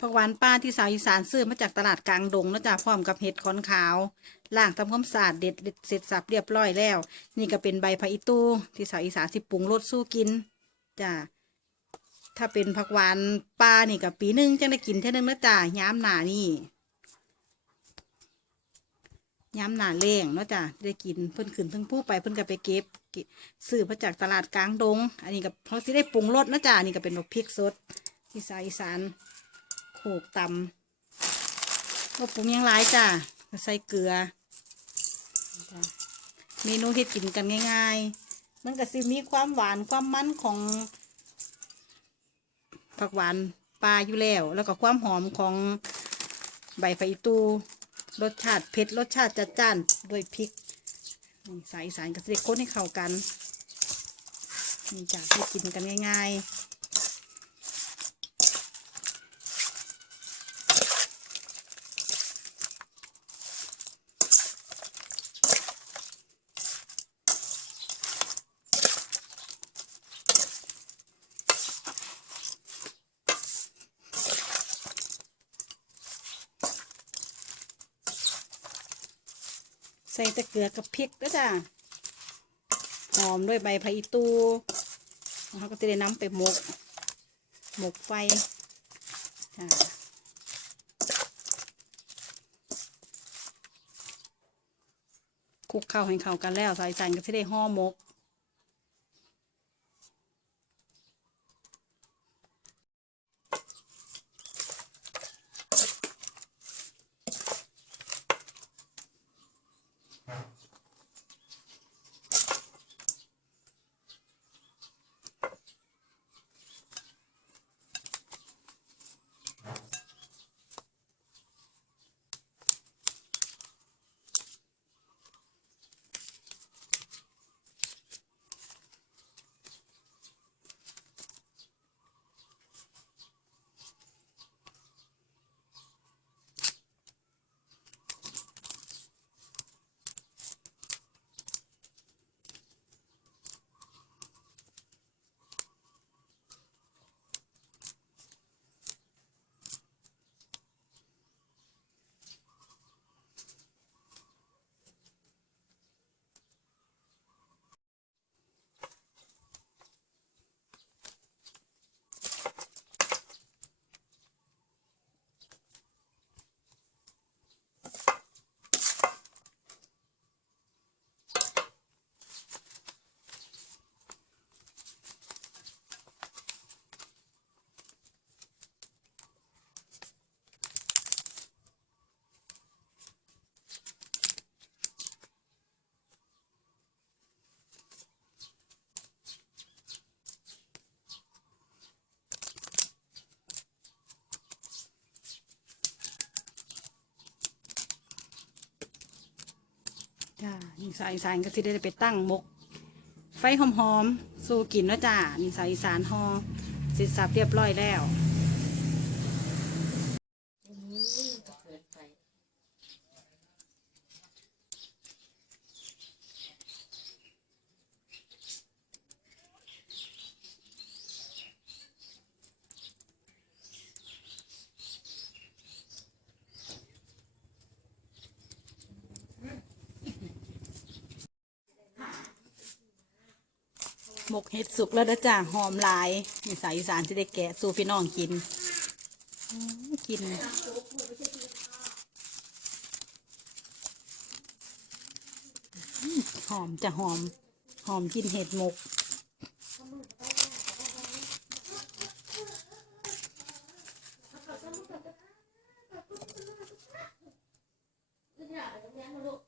ผักหวานป้าที่สาวอีสานซื้อมาจากตลาดกลางดงแล้วจ้ะพร้อมกับเห็ดขอนขาวล้างทำความสะอาดเด็ดเด็ดเสร็จสับเรียบร้อยแล้ว นี่ก็เป็นใบผักอีตู้ที่สาวอีสานสิปรุงรสสู้กินจ้ะถ้าเป็นผักหวานป้านี่กับปีหนึงจังได้กินเท่านึงนะจ้ะย้ำหนานี่ย้ำหนาแรงนะจ้ะได้กินเพิ่นขึ้นเพิ่งผู้ไปเพิ่นก็ไปเก็บซื้อมาจากตลาดกลางดง อันนี้ก็เขาสิได้ปรุงรสนะจ้ะนี่ก็เป็นแบบพริกสดที่สาวอีสาน โขกตำว่าปรุงยังไรจ้ะใส่เกลือเมนูที่กินกันง่าย ๆ มันก็สิมีความหวานความมันของผักหวานปลาอยู่แล้ว แล้วก็ความหอมของใบไฟตูรสชาติเผ็ดรสชาติจัดจ้านด้วยพริกสายสารก็สิได้ค้นให้เข้ากันนี่จ้ะที่กินกันง่าย ๆ ใส่ตะเกลือกับพริกก็จ้ะหอมด้วยใบพะอีตูแล้วเขาก็จะได้น้ำไปหมก หมกไฟจ้ะคลุกเข้าให้เข้ากันแล้วใส่จานก็จะได้ห่อหมก จ้านี่สายอีสานก็สิได้ไปตั้งหมก ไฟหอมๆ สู่กินแล้วจ้านี่สายอีสานหอเสร็จสับเรียบร้อยแล้ว กเห็ดสุกแล้วนะจ้าหอมหลายนี่สายอีสานที่ได้แกะสู่พี่น้องกินกินหอมจะหอม หอมกินเห็ดหมกขึ้นห